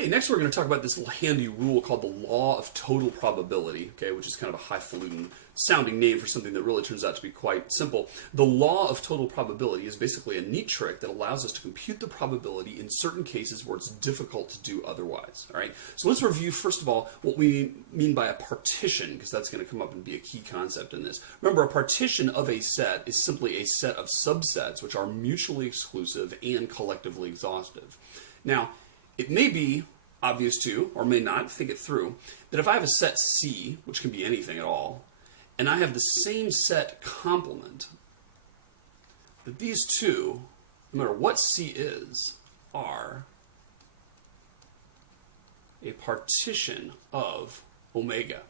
Okay, next we're going to talk about this little handy rule called the law of total probability, okay, which is kind of a highfalutin sounding name for something that really turns out to be quite simple. The law of total probability is basically a neat trick that allows us to compute the probability in certain cases where it's difficult to do otherwise, all right? So let's review, first of all, what we mean by a partition, because that's going to come up and be a key concept in this. Remember, a partition of a set is simply a set of subsets which are mutually exclusive and collectively exhaustive. Now, it may be obvious to, or may not, think it through, that if I have a set C, which can be anything at all, and I have the same set complement, that these two, no matter what C is, are a partition of omega.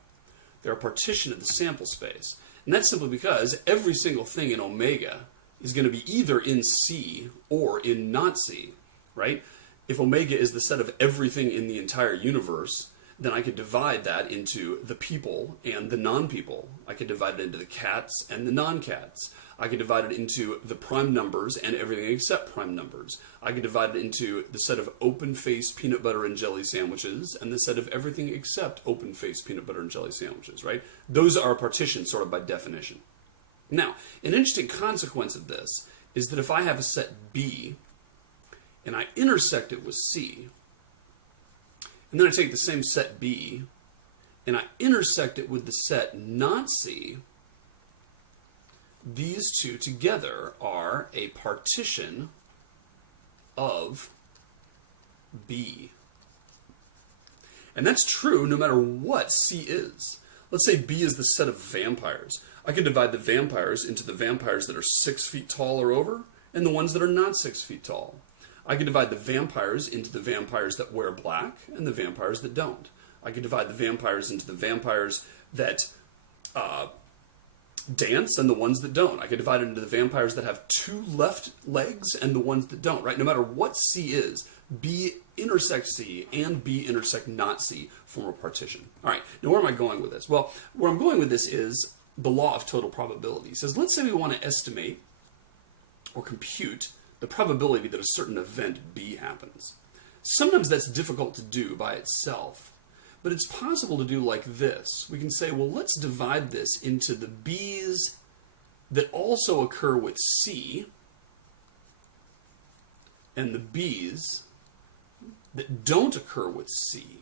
They're a partition of the sample space. And that's simply because every single thing in omega is going to be either in C or in not C, right? If omega is the set of everything in the entire universe, then I could divide that into the people and the non-people. I could divide it into the cats and the non-cats. I could divide it into the prime numbers and everything except prime numbers. I could divide it into the set of open-faced peanut butter and jelly sandwiches and the set of everything except open-faced peanut butter and jelly sandwiches, right? Those are partitions sort of by definition. Now, an interesting consequence of this is that if I have a set B, and I intersect it with C, and then I take the same set B, and I intersect it with the set not C, these two together are a partition of B. And that's true no matter what C is. Let's say B is the set of vampires. I can divide the vampires into the vampires that are 6 feet tall or over, and the ones that are not 6 feet tall. I can divide the vampires into the vampires that wear black and the vampires that don't. I can divide the vampires into the vampires that dance and the ones that don't. I could divide it into the vampires that have 2 left legs and the ones that don't, right? No matter what C is, B intersect C and B intersect not C form a partition. All right, now where am I going with this? Well, where I'm going with this is the law of total probability. It says, let's say we want to estimate or compute the probability that a certain event B happens. Sometimes that's difficult to do by itself, but it's possible to do like this. We can say, well, let's divide this into the B's that also occur with C and the B's that don't occur with C.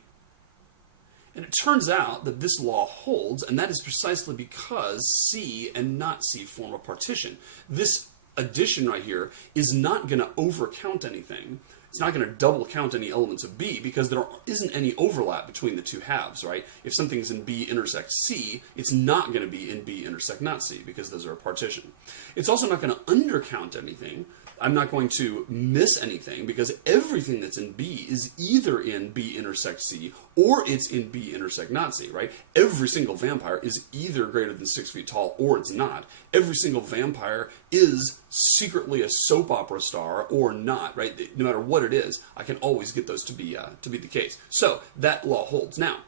And it turns out that this law holds, and that is precisely because C and not C form a partition. This addition right here is not going to overcount anything. It's not going to double count any elements of B because there isn't any overlap between the two halves, right? If something's in B intersect C, it's not going to be in B intersect not C because those are a partition. It's also not going to undercount anything. I'm not going to miss anything because everything that's in B is either in B intersect C or it's in B intersect not C, right? Every single vampire is either greater than 6 feet tall or it's not. Every single vampire is secretly a soap opera star or not, right? No matter what it is, I can always get those to be the case. So that law holds. Now,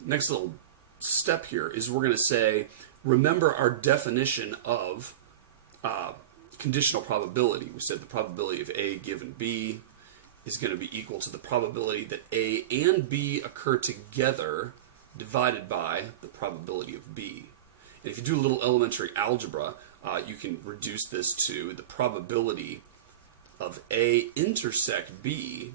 next little step here is we're going to say, remember our definition of conditional probability. We said the probability of A given B is going to be equal to the probability that A and B occur together divided by the probability of B. And if you do a little elementary algebra, you can reduce this to the probability of A intersect B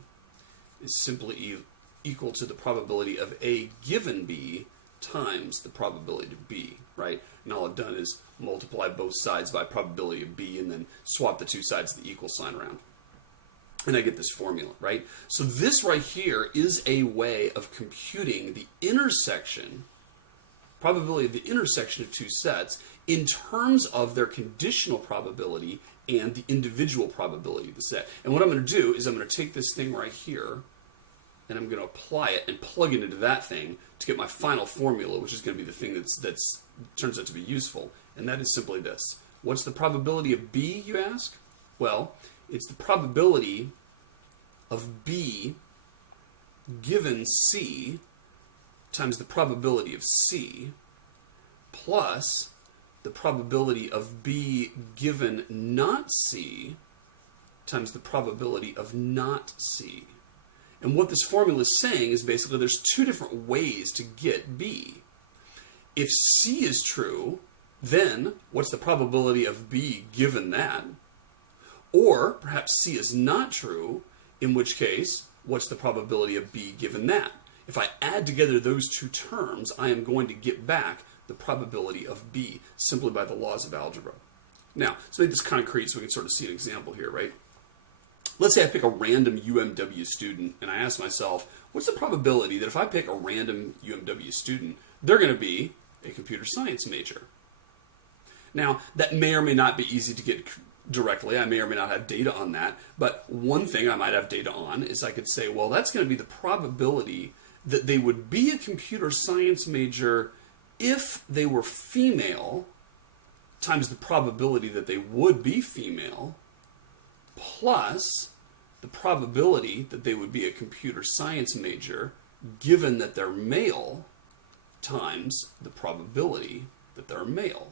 is simply equal to the probability of A given B times the probability of B, right? And all I've done is multiply both sides by probability of B and then swap the two sides of the equal sign around. And I get this formula, right? So this right here is a way of computing the intersection, probability of the intersection of two sets in terms of their conditional probability and the individual probability of the set. And what I'm going to do is I'm going to take this thing right here and I'm going to apply it and plug it into that thing to get my final formula, which is going to be the thing that's turns out to be useful. And that is simply this. What's the probability of B, you ask? Well, it's the probability of B given C times the probability of C plus the probability of B given not C times the probability of not C. And what this formula is saying is basically there's two different ways to get B. If C is true, then what's the probability of B given that? Or perhaps C is not true, in which case, what's the probability of B given that? If I add together those two terms, I am going to get back the probability of B simply by the laws of algebra. Now, let's make this concrete so we can sort of see an example here, right? Let's say I pick a random UMW student and I ask myself, what's the probability that if I pick a random UMW student, they're going to be a computer science major? Now, that may or may not be easy to get directly. I may or may not have data on that. But one thing I might have data on is I could say, well, that's going to be the probability that they would be a computer science major if they were female times the probability that they would be female plus the probability that they would be a computer science major given that they're male times the probability that they're male.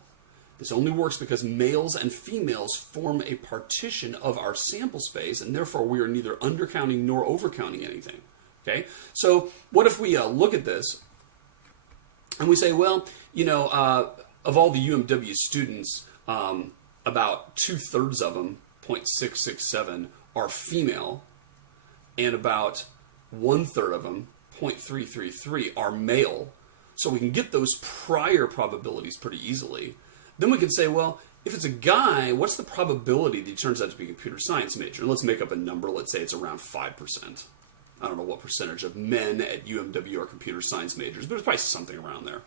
This only works because males and females form a partition of our sample space, and therefore we are neither undercounting nor overcounting anything. Okay? So what if we look at this and we say, well, you know, of all the UMW students, about 2/3 of them, 0.667, are female, and about 1/3 of them, 0.333, are male. So we can get those prior probabilities pretty easily. Then we can say, well, if it's a guy, what's the probability that he turns out to be a computer science major? And let's make up a number. Let's say it's around 5%. I don't know what percentage of men at UMW are computer science majors, but it's probably something around there.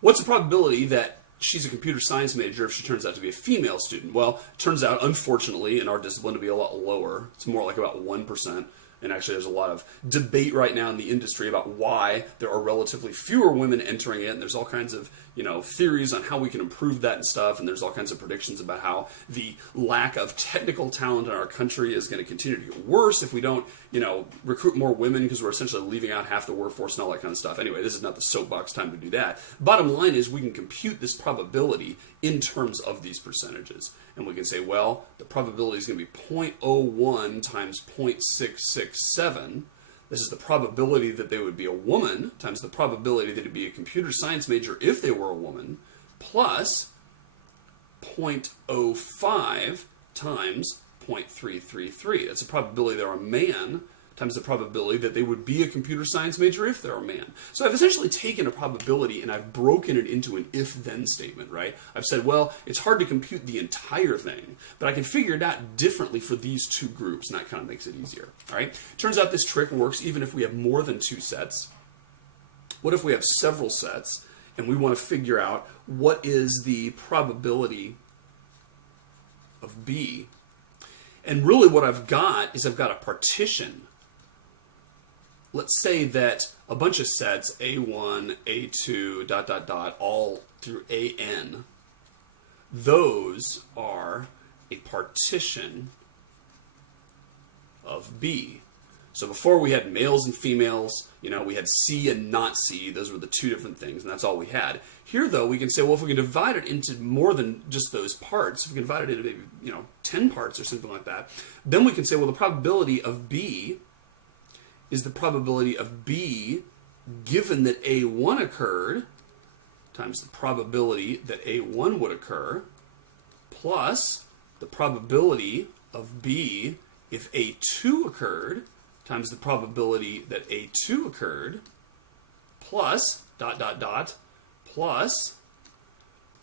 What's the probability that she's a computer science major if she turns out to be a female student? Well, it turns out, unfortunately, in our discipline to be a lot lower. It's more like about 1%. And actually, there's a lot of debate right now in the industry about why there are relatively fewer women entering it. And there's all kinds of, you know, theories on how we can improve that and stuff. And there's all kinds of predictions about how the lack of technical talent in our country is going to continue to get worse if we don't, you know, recruit more women because we're essentially leaving out half the workforce and all that kind of stuff. Anyway, this is not the soapbox time to do that. Bottom line is we can compute this probability in terms of these percentages. And we can say, well, the probability is going to be 0.01 times 0.667. This is the probability that they would be a woman times the probability that it'd be a computer science major if they were a woman, plus 0.05 times 0.333. That's the probability they're a man times the probability that they would be a computer science major if they're a man. So I've essentially taken a probability and I've broken it into an if-then statement, right? I've said, well, it's hard to compute the entire thing, but I can figure it out differently for these two groups, and that kind of makes it easier, all right? Turns out this trick works even if we have more than two sets. What if we have several sets and we want to figure out what is the probability of B? And really what I've got is I've got a partition. Let's say that a bunch of sets, A1, A2, ... all through AN, those are a partition of B. So before we had males and females, you know, we had C and not C. Those were the two different things, and that's all we had. Here, though, we can say, well, if we can divide it into more than just those parts, if we can divide it into maybe, you know, 10 parts or something like that, then we can say, well, the probability of B is the probability of B given that A1 occurred times the probability that A1 would occur plus the probability of B if A2 occurred times the probability that A2 occurred plus ... plus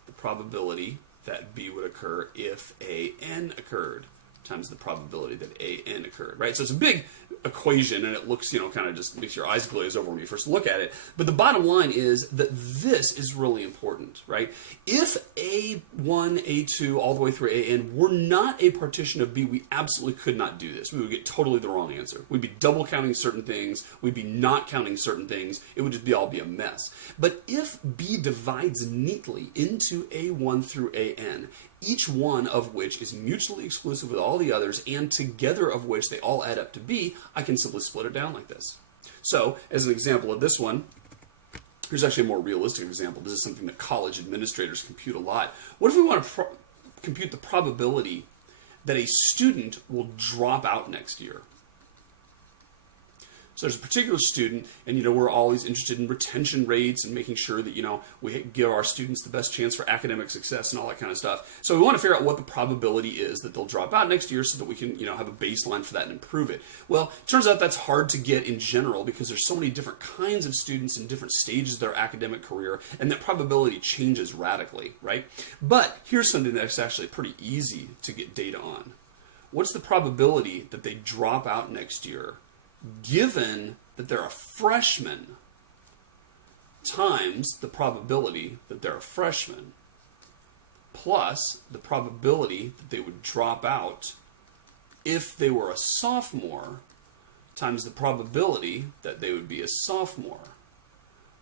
the probability that B would occur if AN occurred times the probability that AN occurred, right? So it's a big equation, and it looks, you know, kind of just makes your eyes glaze over when you first look at it. But the bottom line is that this is really important, right? If A1, A2, all the way through AN were not a partition of B, we absolutely could not do this. We would get totally the wrong answer. We'd be double counting certain things. We'd be not counting certain things. It would just all be a mess. But if B divides neatly into A1 through AN, each one of which is mutually exclusive with all the others, and together of which they all add up to B, I can simply split it down like this. So, as an example of this one, here's actually a more realistic example. This is something that college administrators compute a lot. What if we want to compute the probability that a student will drop out next year? So there's a particular student, and we're always interested in retention rates and making sure that we give our students the best chance for academic success and all that kind of stuff. So we want to figure out what the probability is that they'll drop out next year, so that we can have a baseline for that and improve it. Well, it turns out that's hard to get in general because there's so many different kinds of students in different stages of their academic career, and that probability changes radically, right? But here's something that's actually pretty easy to get data on. What's the probability that they drop out next year, given that they're a freshman, times the probability that they're a freshman, plus the probability that they would drop out if they were a sophomore, times the probability that they would be a sophomore,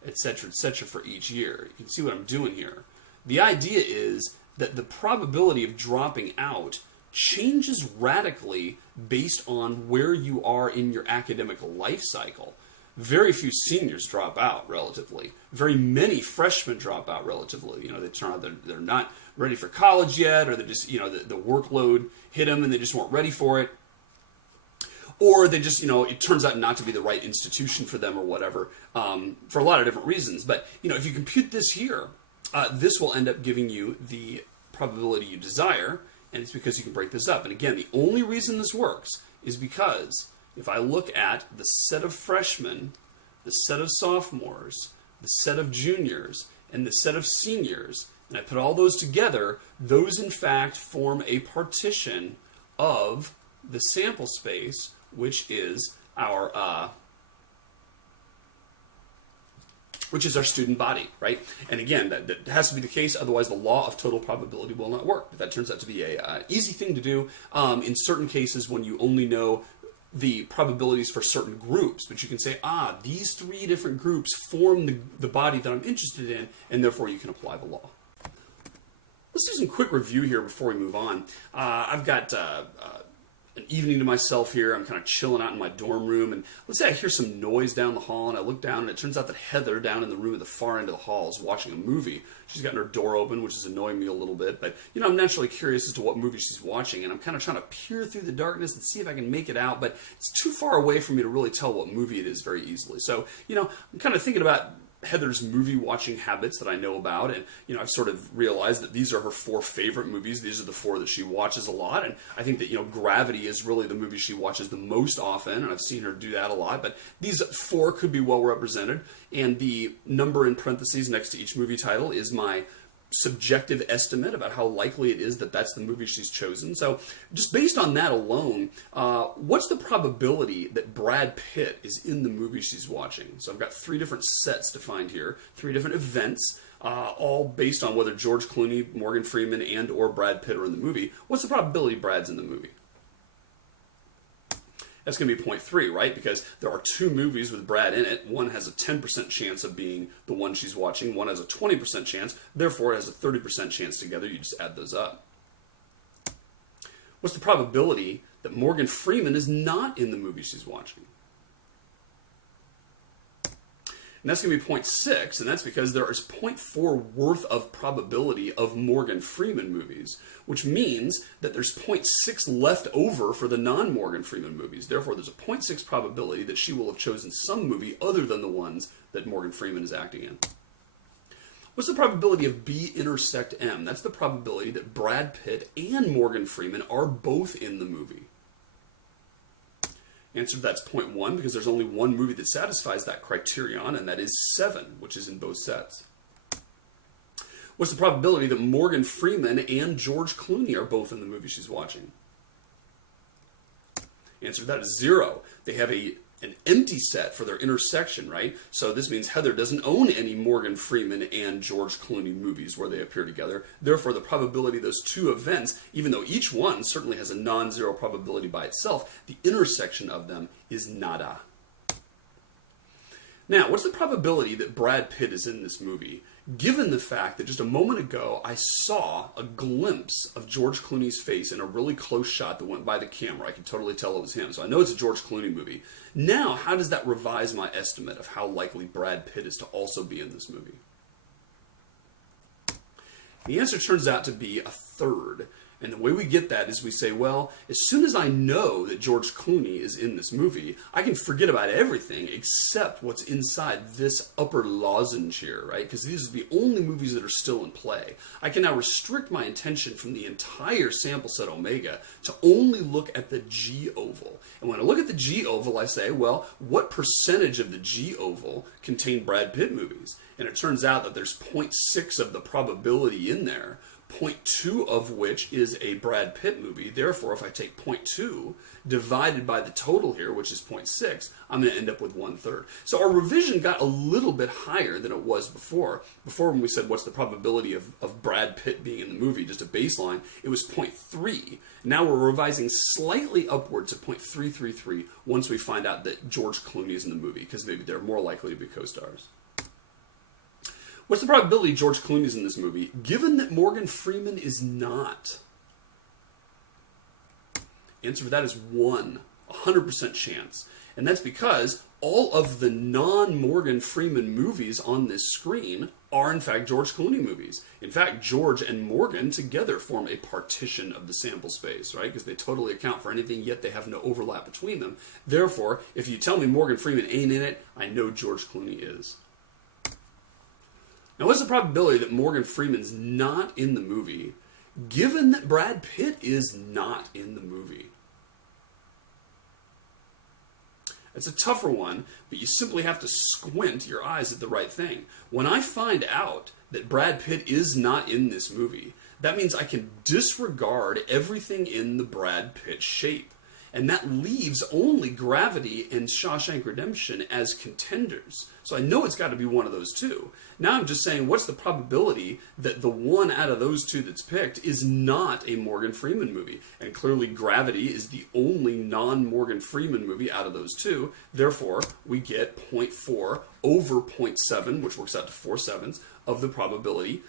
etc., for each year. You can see what I'm doing here. The idea is that the probability of dropping out changes radically based on where you are in your academic life cycle. Very few seniors drop out relatively. Very many freshmen drop out relatively. They turn out they're not ready for college yet, or they just, the workload hit them and they just weren't ready for it. Or they just, it turns out not to be the right institution for them or whatever, for a lot of different reasons. But, if you compute this here, this will end up giving you the probability you desire. And it's because you can break this up. And again, the only reason this works is because if I look at the set of freshmen, the set of sophomores, the set of juniors, and the set of seniors, and I put all those together, those in fact form a partition of the sample space, which is our student body, right? And again, that has to be the case, otherwise the law of total probability will not work. But that turns out to be a easy thing to do in certain cases when you only know the probabilities for certain groups. But you can say, these three different groups form the body that I'm interested in, and therefore you can apply the law. Let's do some quick review here before we move on. I've got an evening to myself here. I'm kind of chilling out in my dorm room, and let's say I hear some noise down the hall, and I look down, and it turns out that Heather down in the room at the far end of the hall is watching a movie. She's got her door open, which is annoying me a little bit, but I'm naturally curious as to what movie she's watching, and I'm kind of trying to peer through the darkness and see if I can make it out, but it's too far away for me to really tell what movie it is very easily. So, I'm kind of thinking about Heather's movie watching habits that I know about, and I've sort of realized that these are her 4 favorite movies. These are the 4 that she watches a lot, and I think that Gravity is really the movie she watches the most often, and I've seen her do that a lot. But these 4 could be well represented, and the number in parentheses next to each movie title is my subjective estimate about how likely it is that that's the movie she's chosen. So just based on that alone, what's the probability that Brad Pitt is in the movie she's watching? So I've got 3 different sets defined here, 3 different events, all based on whether George Clooney, Morgan Freeman, and or Brad Pitt are in the movie. What's the probability Brad's in the movie? That's going to be 0.3, right? Because there are 2 movies with Brad in it. One has a 10% chance of being the one she's watching. One has a 20% chance. Therefore, it has a 30% chance together. You just add those up. What's the probability that Morgan Freeman is not in the movie she's watching? And that's going to be 0.6, and that's because there is 0.4 worth of probability of Morgan Freeman movies, which means that there's 0.6 left over for the non-Morgan Freeman movies. Therefore, there's a 0.6 probability that she will have chosen some movie other than the ones that Morgan Freeman is acting in. What's the probability of B intersect M? That's the probability that Brad Pitt and Morgan Freeman are both in the movie. Answer to that's 0.1 because there's only one movie that satisfies that criterion, and that is 7, which is in both sets. What's the probability that Morgan Freeman and George Clooney are both in the movie she's watching? Answer to that is 0. They have an empty set for their intersection, right? So this means Heather doesn't own any Morgan Freeman and George Clooney movies where they appear together. Therefore, the probability of those 2 events, even though each one certainly has a non-zero probability by itself, the intersection of them is nada. Now, what's the probability that Brad Pitt is in this movie, given the fact that just a moment ago I saw a glimpse of George Clooney's face in a really close shot that went by the camera? I could totally tell it was him, so I know it's a George Clooney movie. Now, how does that revise my estimate of how likely Brad Pitt is to also be in this movie? The answer turns out to be 1/3. And the way we get that is we say, well, as soon as I know that George Clooney is in this movie, I can forget about everything except what's inside this upper lozenge here, right? Because these are the only movies that are still in play. I can now restrict my attention from the entire sample set omega to only look at the G oval. And when I look at the G oval, I say, well, what percentage of the G oval contain Brad Pitt movies? And it turns out that there's 0.6 of the probability in there, 0.2 of which is a Brad Pitt movie. Therefore, if I take 0.2 divided by the total here, which is 0.6, I'm going to end up with 1/3. So our revision got a little bit higher than it was before. Before, when we said what's the probability of Brad Pitt being in the movie, just a baseline, it was 0.3. Now we're revising slightly upward to 0.333 once we find out that George Clooney is in the movie, because maybe they're more likely to be co-stars. What's the probability George Clooney is in this movie, given that Morgan Freeman is not? Answer for that is 100% chance. And that's because all of the non-Morgan Freeman movies on this screen are in fact George Clooney movies. In fact, George and Morgan together form a partition of the sample space, right? Because they totally account for anything, yet they have no overlap between them. Therefore, if you tell me Morgan Freeman ain't in it, I know George Clooney is. Now, what's the probability that Morgan Freeman's not in the movie, given that Brad Pitt is not in the movie? It's a tougher one, but you simply have to squint your eyes at the right thing. When I find out that Brad Pitt is not in this movie, that means I can disregard everything in the Brad Pitt shape. And that leaves only Gravity and Shawshank Redemption as contenders. So I know it's got to be one of those two. Now I'm just saying, what's the probability that the one out of those two that's picked is not a Morgan Freeman movie? And clearly Gravity is the only non-Morgan Freeman movie out of those two. Therefore, we get 0.4 over 0.7, which works out to 4/7 of the probability,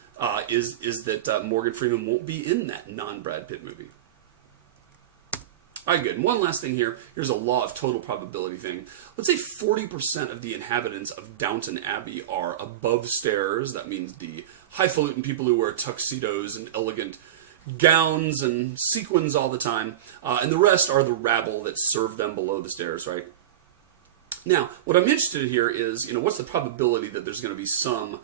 is that Morgan Freeman won't be in that non-Brad Pitt movie. All right, good. And one last thing here. Here's a law of total probability thing. Let's say 40% of the inhabitants of Downton Abbey are above stairs. That means the highfalutin people who wear tuxedos and elegant gowns and sequins all the time. And the rest are the rabble that serve them below the stairs, right? Now, what I'm interested in here is, what's the probability that there's going to be some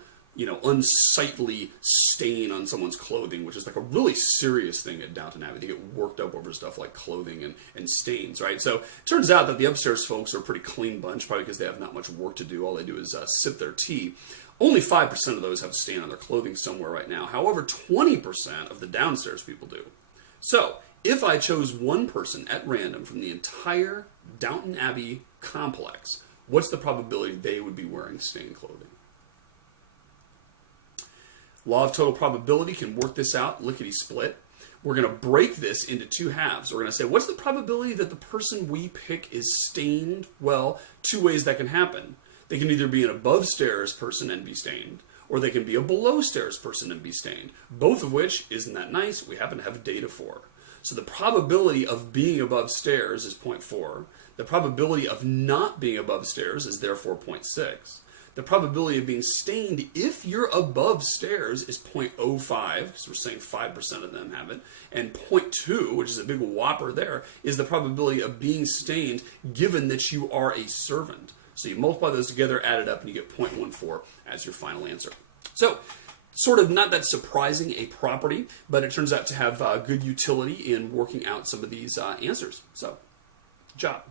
unsightly stain on someone's clothing, which is like a really serious thing at Downton Abbey. They get worked up over stuff like clothing and stains, right? So it turns out that the upstairs folks are a pretty clean bunch, probably because they have not much work to do. All they do is sip their tea. Only 5% of those have a stain on their clothing somewhere right now. However, 20% of the downstairs people do. So if I chose one person at random from the entire Downton Abbey complex, what's the probability they would be wearing stained clothing? Law of total probability can work this out, lickety-split. We're going to break this into two halves. We're going to say, what's the probability that the person we pick is stained? Well, two ways that can happen. They can either be an above-stairs person and be stained, or they can be a below-stairs person and be stained. Both of which, isn't that nice, we happen to have data for. So the probability of being above stairs is 0.4. The probability of not being above stairs is therefore 0.6. The probability of being stained if you're above stairs is 0.05, because we're saying 5% of them have it, and 0.2, which is a big whopper there, is the probability of being stained given that you are a servant. So you multiply those together, add it up, and you get 0.14 as your final answer. So, sort of not that surprising a property, but it turns out to have good utility in working out some of these answers. So, good job.